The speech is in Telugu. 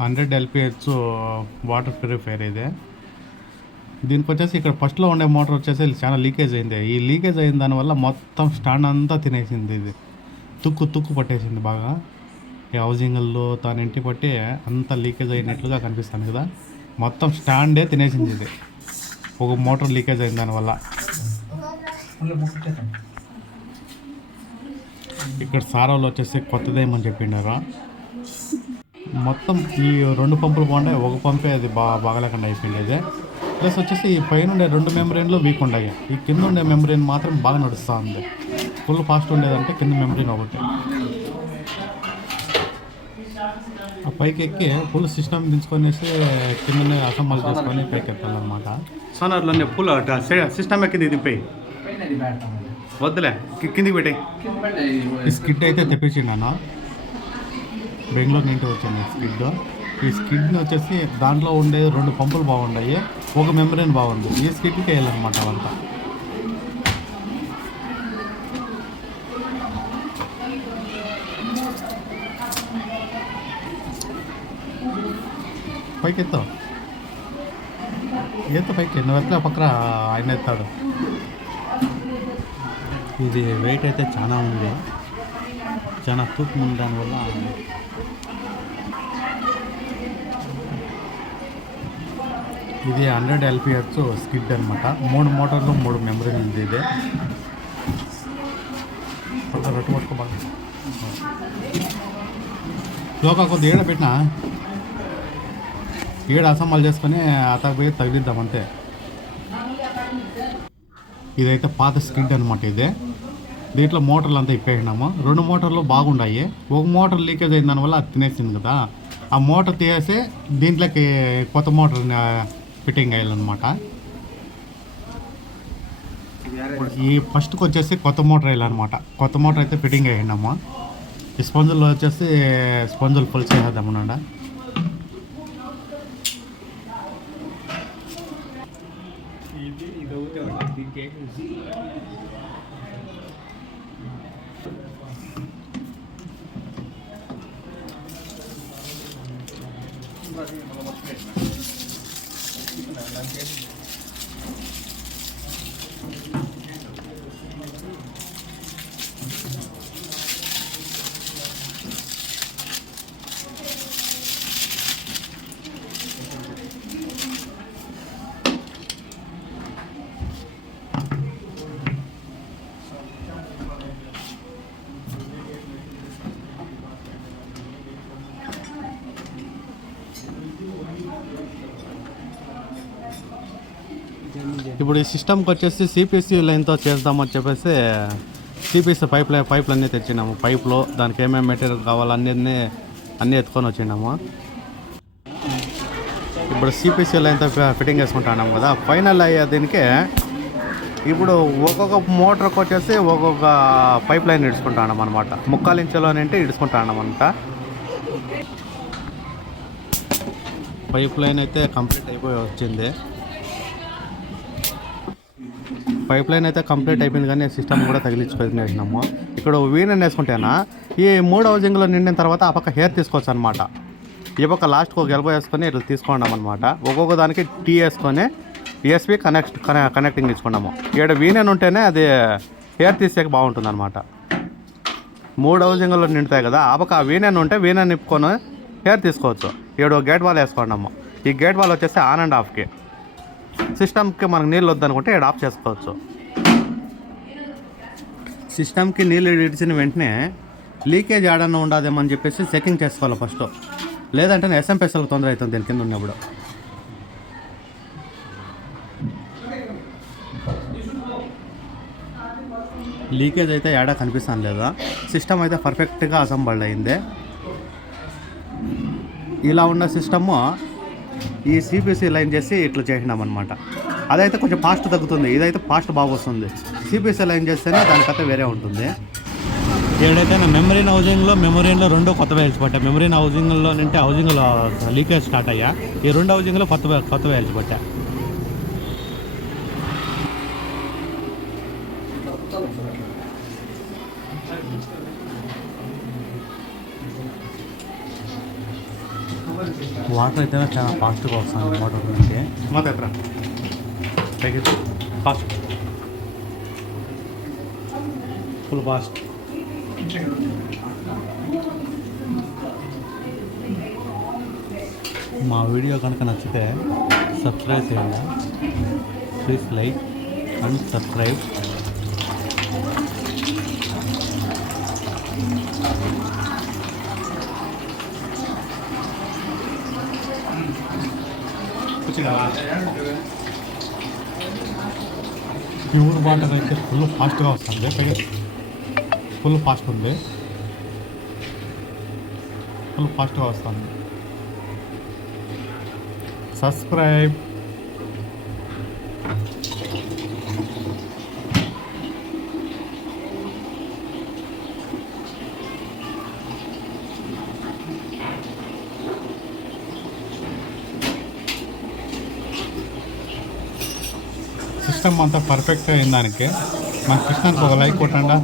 100 LPH వాటర్ ప్యూరిఫైయర్ ఇది. దీనికి వచ్చేసి ఇక్కడ ఫస్ట్లో ఉండే మోటార్ వచ్చేసి చాలా లీకేజ్ అయింది. ఈ లీకేజ్ అయిన దానివల్ల మొత్తం స్టాండ్ అంతా తినేసింది. ఇది తుక్కు పట్టేసింది బాగా. ఈ హౌజింగ్లో తన ఇంటి పట్టి అంతా లీకేజ్ అయినట్లుగా కనిపిస్తుంది కదా. మొత్తం స్టాండే తినేసింది ఇది, ఒక మోటార్ లీకేజ్ అయిన దానివల్ల. ఇక్కడ సారాలు వచ్చేసి కొత్తదేమని చెప్పిండారు. మొత్తం ఈ 2 పంపులు బాగుంటాయి, ఒక పంపే అది బాగలేకుండా అయిపోయింది. ప్లస్ వచ్చేసి ఈ పైన ఉండే 2 మెమరీన్లు వీక్ ఉన్నాయి. ఈ కింద ఉండే మెమరీన్ మాత్రం బాగా నడుస్తూ ఉంది. ఫుల్ ఫాస్ట్ ఉండేదంటే కింద మెమరీన్ ఒకటి. ఆ పైకి ఎక్కి ఫుల్ సిస్టమ్ దించుకొనేసి కిందనే అసెంబల్ చేసుకొని పైకి ఎత్తాలన్నమాట. సోనార్లో ఫుల్ సిస్టమ్ ఎక్కింది దింపేయి, వద్దులే కిందికి పెట్టాయి. ఈ స్కిడ్ అయితే తెప్పించిండాను, బెంగళూరు నుండి వచ్చింది స్కిడ్. ఈ స్కిడ్ని వచ్చేసి దాంట్లో ఉండే 2 పంపులు బాగున్నాయి, ఒక మెమరీన్ బాగుంది. ఈ స్కిడ్కి వేయాలన్నమాట అవంతా. పైకి ఎత్తావు పైకి నువ్వు ఎత్తా పక్కన ఆయన ఎత్తాడు. ఇది వెయిట్ అయితే చాలా ఉంది, చాలా తూకం ఉంది. దానివల్ల ఇది 100 LPH స్కిడ్ అనమాట. 3 మోటార్లు 3 మెమరీలు ఉంది. ఇదే రొట్టు పట్టుకో బాగా లోకా కొద్ది ఏడ పెట్టినా ఏడు అసెంబల్ చేసుకొని అతకు పోయి తగిలిద్దాం అంతే. ఇదైతే పాత స్కిడ్ అనమాట. ఇదే దీంట్లో మోటార్లు అంతా ఇప్పేసినాము. 2 మోటార్లు బాగున్నాయి, ఒక మోటార్ లీకేజ్ అయిన దానివల్ల అది తినేసింది కదా. ఆ మోటార్ తీసేసి దీంట్లోకి కొత్త మోటార్ ఫిట్టింగ్ అయ్యాలన్నమాట. ఈ ఫస్ట్కి వచ్చేసి కొత్త మోటార్ వేయాలన్నమాట. కొత్త మోటార్ అయితే ఫిట్టింగ్ అయ్యినాము. ఈ స్పంజులు వచ్చేసి స్పంజులు ఫుల్ చేసేద్దామన్నా. ఇప్పుడు ఈ సిస్టమ్కి వచ్చేసి సిపిసి లైన్తో చేద్దామని చెప్పేసి సిపిసి పైపులు అన్నీ తెచ్చినాము. పైపులో దానికి ఏమేమి మెటీరియల్ కావాలో అన్నీ ఎత్తుకొని వచ్చినాము. ఇప్పుడు సిపిసి లైన్తో ఫిట్టింగ్ వేసుకుంటున్నాము కదా. ఫైనల్ అయ్యే దీనికి ఇప్పుడు ఒక్కొక్క మోటార్కి వచ్చేసి ఒక్కొక్క పైప్ లైన్ ఇడుచుకుంటున్నాం అనమాట. 3/4 ఇంచులోనంటే ఇడుచుకుంటున్నాం అనమాట. పైప్ లైన్ అయితే కంప్లీట్ అయిపోయి వచ్చింది. పైప్ లైన్ అయితే కంప్లీట్ అయిపోయింది, కానీ సిస్టమ్ కూడా తగిలించుకొచ్చినాము. ఇక్కడ వీనని వేసుకుంటేనా ఈ 3 హౌజింగ్లో నిండిన తర్వాత ఆ పక్క హెయిర్ తీసుకోవచ్చు అనమాట. ఈ పక్క లాస్ట్కి ఒక ఎల్బో వేసుకొని ఇట్లా తీసుకున్నాం అనమాట. ఒక్కొక్క దానికి టీ వేసుకొని ESP కనెక్టింగ్ ఇచ్చుకున్నాము. ఇక్కడ వీనని ఉంటేనే అది హెయిర్ తీసేకి బాగుంటుంది అనమాట. 3 హౌజింగ్లో నిండుతాయి కదా, ఆ పక్క వీనని ఉంటే వీనని నిప్పుకొని హెయిర్ తీసుకోవచ్చు. ఇక్కడ గేట్ వాల్ వేసుకున్నాము. ఈ గేట్ వాల్ వచ్చేసి ఆన్ అండ్ ఆఫ్కి. సిస్టమ్కి మనకు నీళ్ళు వద్దనుకుంటే ఇక్కడ ఆఫ్ చేసుకోవచ్చు. సిస్టమ్కి నీళ్ళు ఇడిచిన వెంటనే లీకేజ్ ఏడన్నా ఉండదేమని చెప్పేసి చెకింగ్ చేసుకోవాలి ఫస్ట్. లేదంటే SMPSలకు తొందర అవుతుంది దీని కింద ఉన్నప్పుడు. లీకేజ్ అయితే ఏడా కనిపిస్తాను లేదా. సిస్టమ్ అయితే పర్ఫెక్ట్గా అసెంబల్డ్ అయింది. ఇలా ఉన్న సిస్టము ఈ సిపిసి లైన్ చేసి ఇట్లా చేసినామన్నమాట. అదైతే కొంచెం ఫాస్ట్ తగ్గుతుంది, ఇదైతే ఫాస్ట్ బాగా వస్తుంది. సిపిసి లైన్ చేస్తేనే దానికైతే వేరే ఉంటుంది. ఏడైతే మెమరీన్ హౌజింగ్లో 2 కొత్తవి వేల్చిపట్టాయి. మెమరీన్ హౌజింగ్లో అంటే హౌజింగ్లో లీకేజ్ స్టార్ట్ అయ్యా. ఈ 2 హౌజింగ్లో కొత్తవి వేల్చిపట్టా. వాటర్ అయితే చాలా ఫాస్ట్గా వస్తుంది మోటార్ నుంచి. ಮತ್ತೆ ಹತ್ರ ತೆಗೆದು ಫಾಸ್ಟ್ ಫುಲ್ ಫಾಸ್ಟ್. మా వీడియో కనుక నచ్చితే సబ్స్క్రైబ్ చేయండి. Please like and subscribe. Pure water అయితే ఫుల్ ఫాస్ట్గా వస్తుంది. ఫుల్ ఫాస్ట్ ఉంది, ఫుల్ ఫాస్ట్గా వస్తుంది. సబ్స్క్రైబ్. సిస్టమ్ అంతా పర్ఫెక్ట్గా అయిన దానికి మన కృష్ణానికి ఒక లైక్ కొట్టండి.